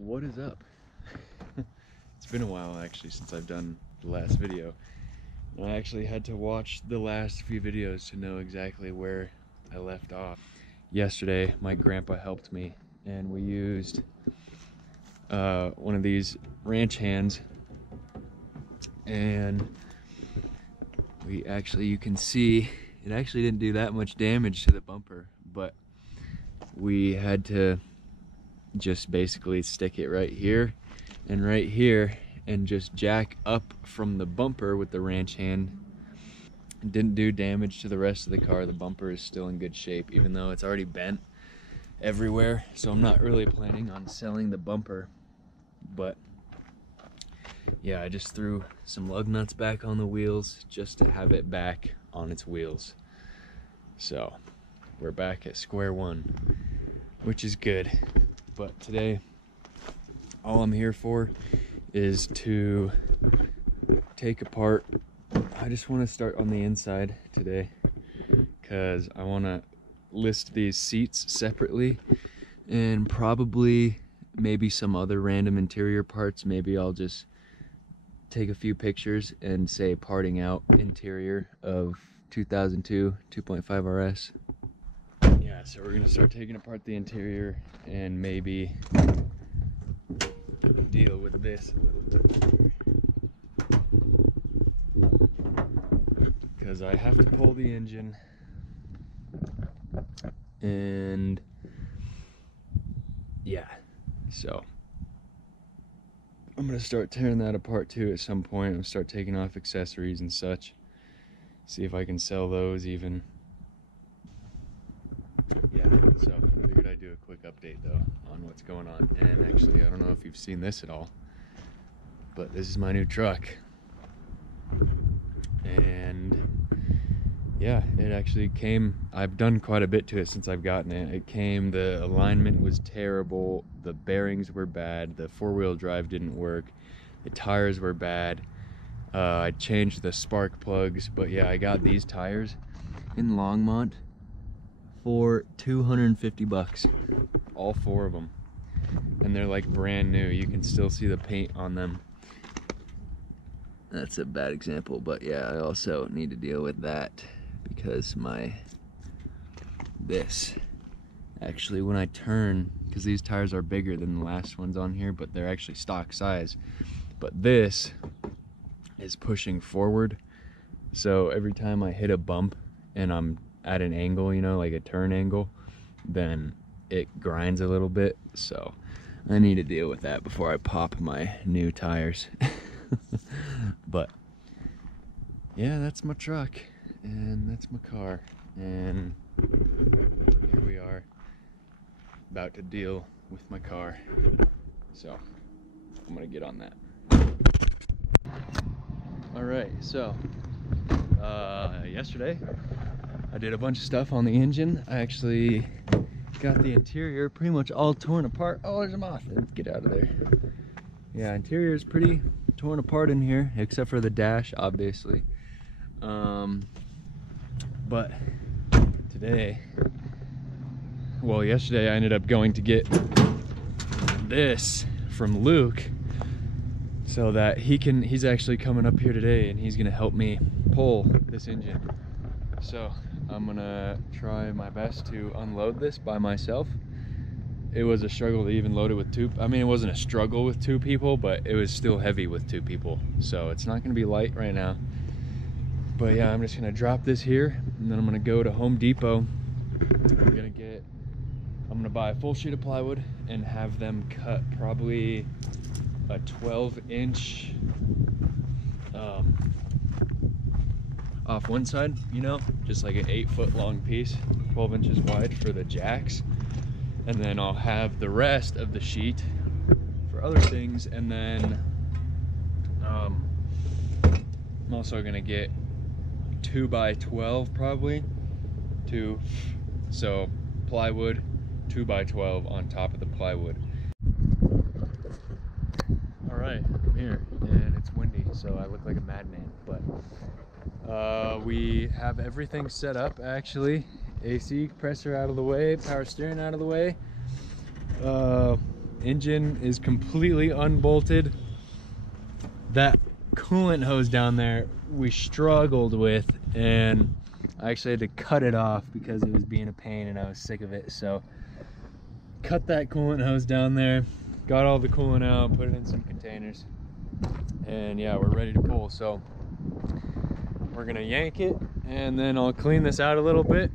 What is up? It's been a while actually since I've done the last video. I actually had to watch the last few videos to know exactly where I left off. Yesterday my grandpa helped me and we used one of these ranch hands, and you can see it actually didn't do that much damage to the bumper, but we had to just basically stick it right here and just jack up from the bumper with the ranch hand. It didn't do damage to the rest of the car. The bumper is still in good shape, even though it's already bent everywhere. So I'm not really planning on selling the bumper, but yeah, I just threw some lug nuts back on the wheels just to have it back on its wheels. So we're back at square one, which is good. But today, all I'm here for is to take apart. I just want to start on the inside today because I want to list these seats separately and probably maybe some other random interior parts. Maybe I'll just take a few pictures and say parting out interior of 2002 2.5 RS. Yeah, so we're gonna start taking apart the interior and maybe deal with this a little bit, because I have to pull the engine, and yeah, so I'm gonna start tearing that apart too at some point. I'm gonna start taking off accessories and such, see if I can sell those even. Yeah, so I figured I'd do a quick update though on what's going on. And actually, I don't know if you've seen this at all, but this is my new truck. And yeah, it actually came, I've done quite a bit to it since I've gotten it. It came, the alignment was terrible, the bearings were bad, the four-wheel drive didn't work, the tires were bad. I changed the spark plugs, but yeah, I got these tires in Longmont for 250 bucks, all four of them, and they're like brand new. You can still see the paint on them. That's a bad example, but yeah, I also need to deal with that because this actually, when I turn, because these tires are bigger than the last ones on here, but they're actually stock size, but this is pushing forward, so every time I hit a bump and I'm at an angle, you know, like a turn angle, then it grinds a little bit. So I need to deal with that before I pop my new tires. But yeah, that's my truck and that's my car, and here we are about to deal with my car, so I'm gonna get on that. All right, so yesterday I did a bunch of stuff on the engine. I actually got the interior pretty much all torn apart. Oh, there's a moth. Let's get out of there. Yeah, interior is pretty torn apart in here, except for the dash, obviously. But today, well, yesterday I ended up going to get this from Luke so that he's actually coming up here today and he's gonna help me pull this engine. So I'm gonna try my best to unload this by myself. It was a struggle to even load it with two. I mean, it wasn't a struggle with two people, but it was still heavy with two people. So it's not gonna be light right now. But yeah, I'm just gonna drop this here and then I'm gonna go to Home Depot. I'm gonna buy a full sheet of plywood and have them cut probably a 12-inch off one side, you know, just like an 8-foot long piece, 12 inches wide for the jacks, and then I'll have the rest of the sheet for other things. And then I'm also gonna get 2x12 probably, so plywood 2x12 on top of the plywood. All right, I'm here and it's windy, so I look like a madman, but we have everything set up actually. AC compressor out of the way, power steering out of the way. Engine is completely unbolted. That coolant hose down there we struggled with, and I actually had to cut it off because it was being a pain and I was sick of it. So cut that coolant hose down there, got all the coolant out, put it in some containers, and yeah, we're ready to pull. So we're gonna yank it, and then I'll clean this out a little bit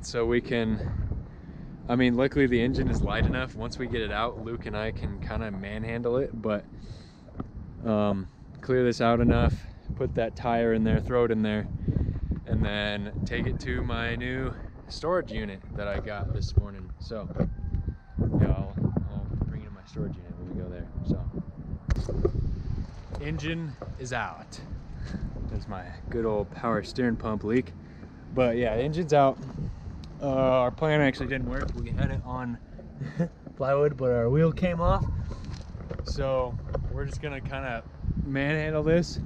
so we can, I mean, luckily the engine is light enough. Once we get it out, Luke and I can kind of manhandle it, but clear this out enough, put that tire in there, throw it in there, and then take it to my new storage unit that I got this morning. So yeah, I'll bring it in my storage unit when we go there. So engine is out. There's my good old power steering pump leak. But yeah, engine's out. Our plan actually didn't work. We had it on plywood, but our wheel came off. So we're just gonna kind of manhandle this.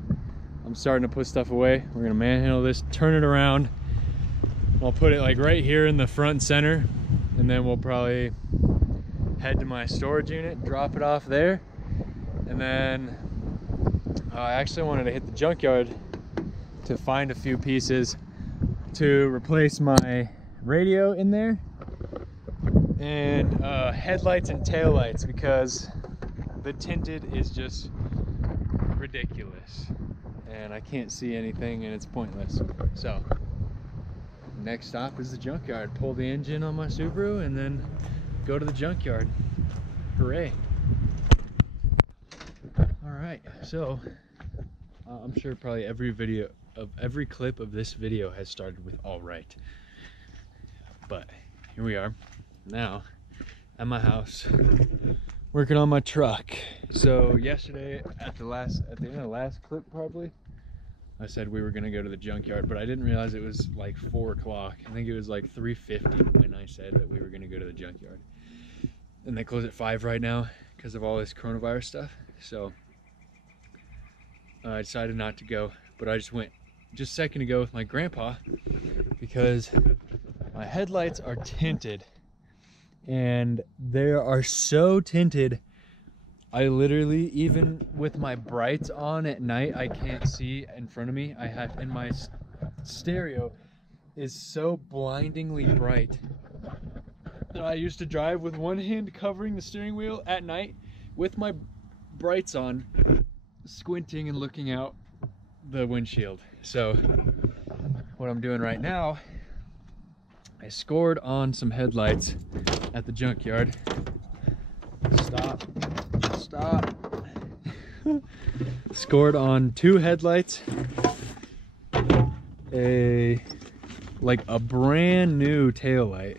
I'm starting to put stuff away. We're gonna manhandle this, turn it around. I'll put it like right here in the front and center, and then we'll probably head to my storage unit, drop it off there, and then I actually wanted to hit the junkyard to find a few pieces to replace my radio in there, and headlights and taillights, because the tinted is just ridiculous and I can't see anything and it's pointless. So next stop is the junkyard. Pull the engine on my Subaru and then go to the junkyard. Hooray. Alright, so I'm sure probably every clip of this video has started with "alright," but here we are now at my house working on my truck. So yesterday at the end of the last clip probably, I said we were gonna go to the junkyard, but I didn't realize it was like 4 o'clock. I think it was like 3:50 when I said that we were gonna go to the junkyard. And they close at 5 right now because of all this coronavirus stuff. So I decided not to go, but I just went just a second ago with my grandpa because my headlights are tinted, and they are so tinted I literally, even with my brights on at night, I can't see in front of me. And my stereo is so blindingly bright that I used to drive with one hand covering the steering wheel at night with my brights on, squinting and looking out the windshield. So what I'm doing right now, I scored on some headlights at the junkyard. Stop. Scored on 2 headlights, a brand new taillight,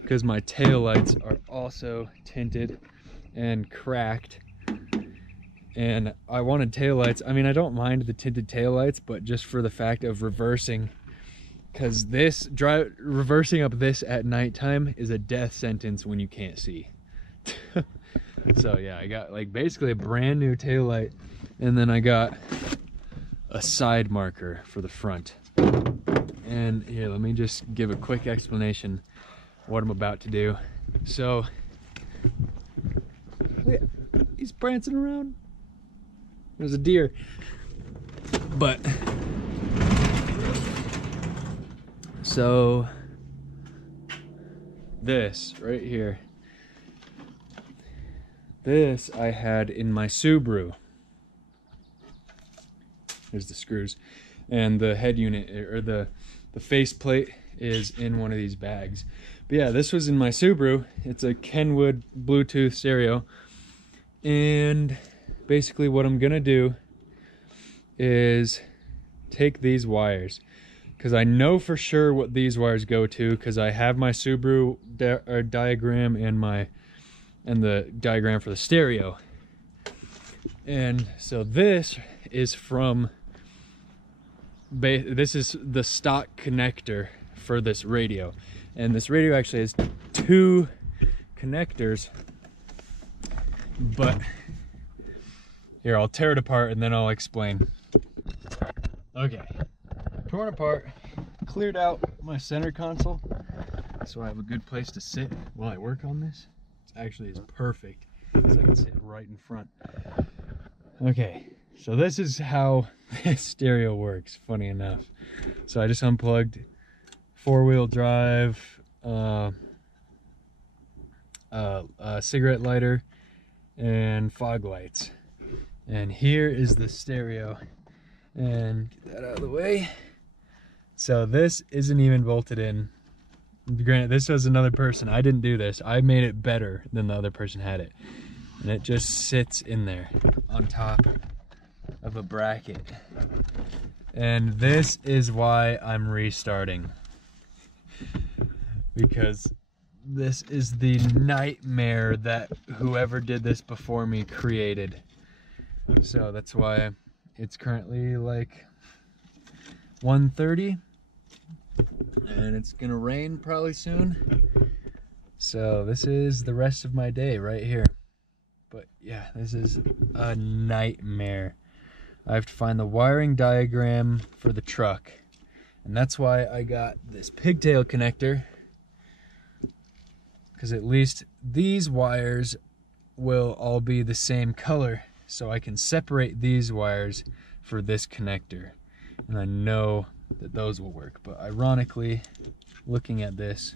because my taillights are also tinted and cracked, and I wanted taillights. I mean, I don't mind the tinted taillights, but just for the fact of reversing, because reversing up this at nighttime is a death sentence when you can't see. So yeah, I got like basically a brand new taillight, and then I got a side marker for the front. And here, let me just give a quick explanation what I'm about to do. So he's prancing around. There's a deer. But so this right here, this I had in my Subaru. There's the screws, and the head unit, or the face plate, is in one of these bags. But yeah, this was in my Subaru. It's a Kenwood Bluetooth stereo, and basically what I'm gonna do is take these wires, because I know for sure what these wires go to, because I have my Subaru diagram and the diagram for the stereo. And so this is this is the stock connector for this radio, and this radio actually has 2 connectors, but here, I'll tear it apart and then I'll explain. Okay, torn apart, cleared out my center console so I have a good place to sit while I work on this. It actually is perfect. so I can sit right in front. Okay, so this is how this stereo works, funny enough. So I just unplugged 4-wheel drive, a cigarette lighter, and fog lights. And here is the stereo. And get that out of the way. So this isn't even bolted in. Granted, this was another person. I didn't do this. I made it better than the other person had it. And it just sits in there on top of a bracket. And this is why I'm restarting. Because this is the nightmare that whoever did this before me created. So that's why it's currently like 1:30. And it's gonna rain probably soon. So this is the rest of my day right here. But yeah, this is a nightmare. I have to find the wiring diagram for the truck. And that's why I got this pigtail connector. Because at least these wires will all be the same color. So I can separate these wires for this connector. And I know that those will work. But ironically, looking at this,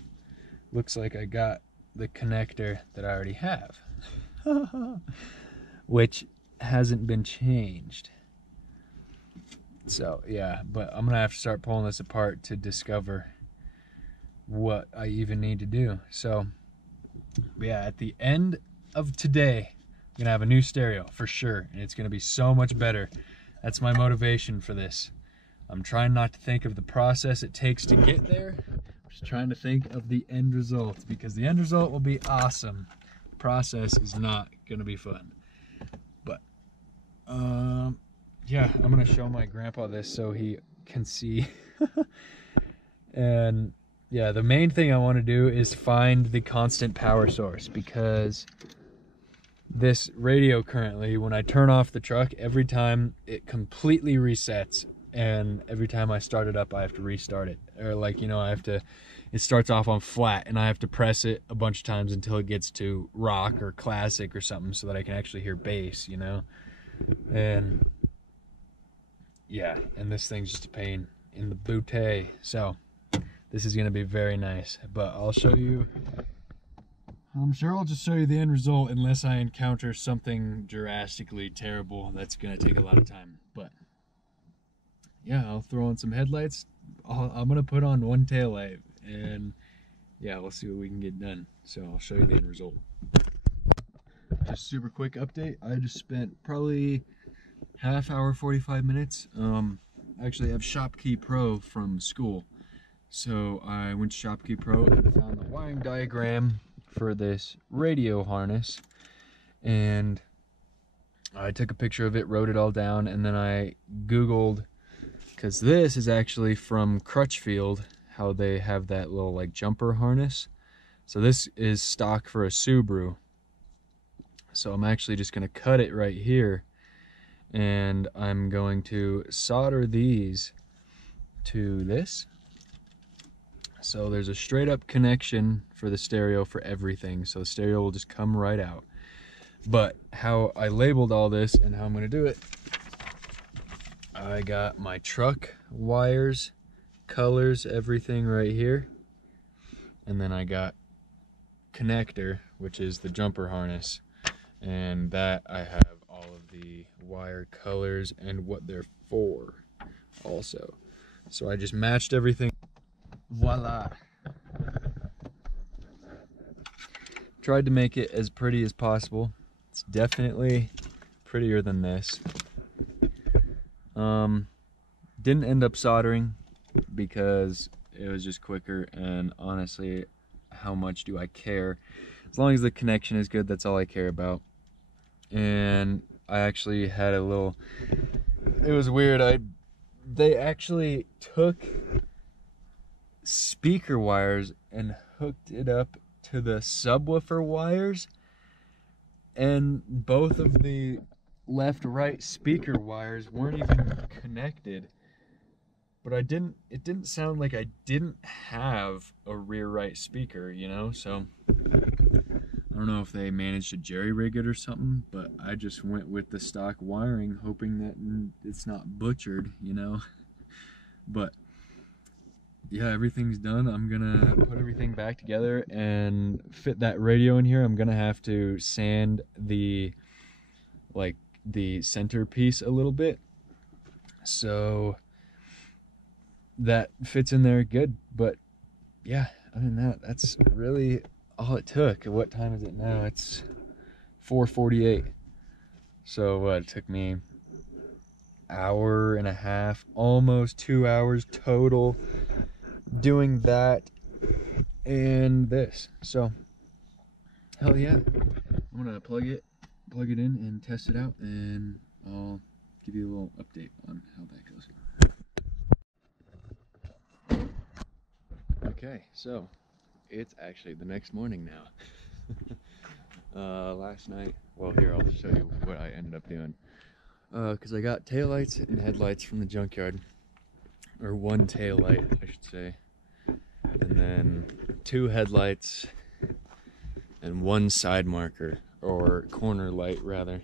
looks like I got the connector that I already have. Which hasn't been changed. So yeah, but I'm gonna have to start pulling this apart to discover what I even need to do. So yeah, at the end of today, I'm gonna have a new stereo for sure, and it's gonna be so much better. That's my motivation for this. I'm trying not to think of the process it takes to get there. I'm just trying to think of the end result, because the end result will be awesome. The process is not gonna be fun. But yeah, I'm gonna show my grandpa this so he can see. And yeah, the main thing I want to do is find the constant power source, because this radio currently, when I turn off the truck, every time it completely resets, and every time I start it up I have to restart it, or like, you know, I have to, it starts off on flat and I have to press it a bunch of times until it gets to rock or classic or something so that I can actually hear bass, you know. And yeah, and this thing's just a pain in the booty. So this is gonna be very nice, but I'll show you. I'm sure I'll just show you the end result unless I encounter something drastically terrible. That's gonna take a lot of time. But yeah, I'll throw on some headlights. I'm gonna put on one taillight, and yeah, we'll see what we can get done. So I'll show you the end result. Just super quick update. I just spent probably half hour, 45 minutes. Actually, I have ShopKey Pro from school. So I went to ShopKey Pro and found the wiring diagram for this radio harness. And I took a picture of it, wrote it all down, and then I Googled, because this is actually from Crutchfield, how they have that little like jumper harness. So this is stock for a Subaru. So I'm actually just gonna cut it right here, and I'm going to solder these to this. So there's a straight up connection for the stereo for everything. So the stereo will just come right out. But how I labeled all this and how I'm gonna do it, I got my truck wires, colors, everything right here. And then I got connector, which is the jumper harness. And that I have all of the wire colors and what they're for also. So I just matched everything. Voila. Tried to make it as pretty as possible. It's definitely prettier than this. Didn't end up soldering because it was just quicker, and honestly, how much do I care? As long as the connection is good, that's all I care about. And I actually had a little, it was weird, they actually took speaker wires and hooked it up to the subwoofer wires, and both of the left-right speaker wires weren't even connected. But it didn't sound like I didn't have a rear right speaker, you know. So I don't don't know if they managed to jerry-rig it or something, but I just went with the stock wiring, hoping that it's not butchered, you know. But yeah, everything's done. I'm gonna put everything back together and fit that radio in here. I'm gonna have to sand the centerpiece a little bit so that fits in there good. But yeah, other than that, that's really all it took. What time is it now? It's 4:48. So what, it took me hour and a half, almost 2 hours total doing that and this. So hell yeah, I'm gonna plug it in and test it out, and I'll give you a little update on how that goes. Okay, so it's actually the next morning now. Last night, well, here, I'll show you what I ended up doing. Because I got taillights and headlights from the junkyard, or one tail light, I should say, and then 2 headlights and 1 side marker, or corner light rather.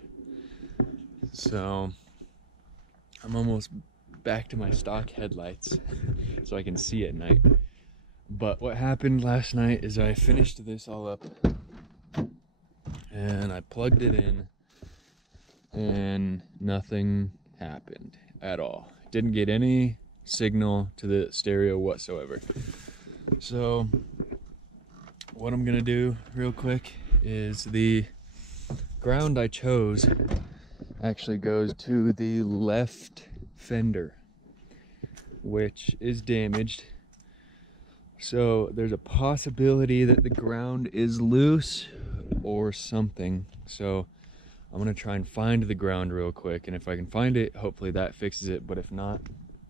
So I'm almost back to my stock headlights so I can see at night. But what happened last night is I finished this all up and I plugged it in, and nothing happened at all. Didn't get any signal to the stereo whatsoever. So what I'm gonna do real quick is, the ground I chose actually goes to the left fender, which is damaged. So there's a possibility that the ground is loose or something. So I'm gonna try and find the ground real quick, and if I can find it, hopefully that fixes it. But if not,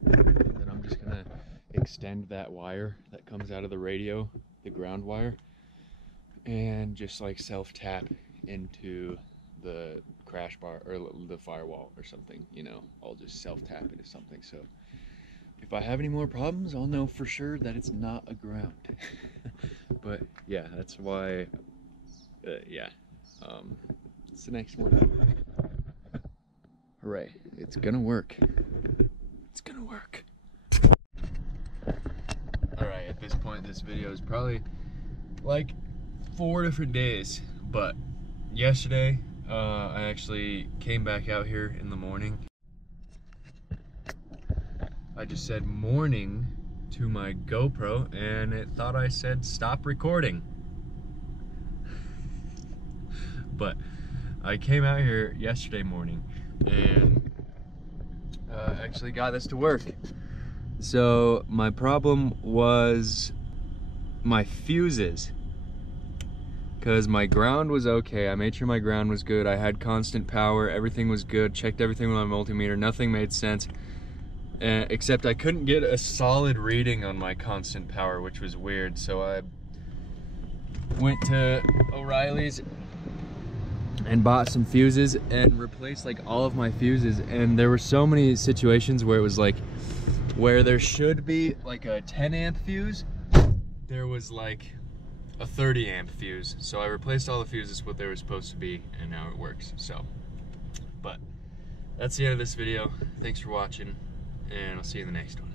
then I'm just gonna extend that wire that comes out of the radio, the ground wire, and just like self-tap into the crash bar or the firewall or something, you know. I'll just self-tap into something, so if I have any more problems, I'll know for sure that it's not a ground. But yeah, that's why, it's the next morning. Hooray, it's gonna work. It's gonna work. Alright, at this point, this video is probably like 4 different days, but yesterday, I actually came back out here in the morning. I just said morning to my GoPro, and it thought I said stop recording. But I came out here yesterday morning and actually got this to work. So my problem was my fuses, because my ground was okay. I made sure my ground was good. I had constant power, everything was good, checked everything with my multimeter, nothing made sense. Except I couldn't get a solid reading on my constant power, which was weird. So I went to O'Reilly's and bought some fuses and replaced like all of my fuses. And there were so many situations where it was like, where there should be like a 10 amp fuse, there was like a 30 amp fuse. So I replaced all the fuses what they were supposed to be, and now it works. So, but that's the end of this video. Thanks for watching, and I'll see you in the next one.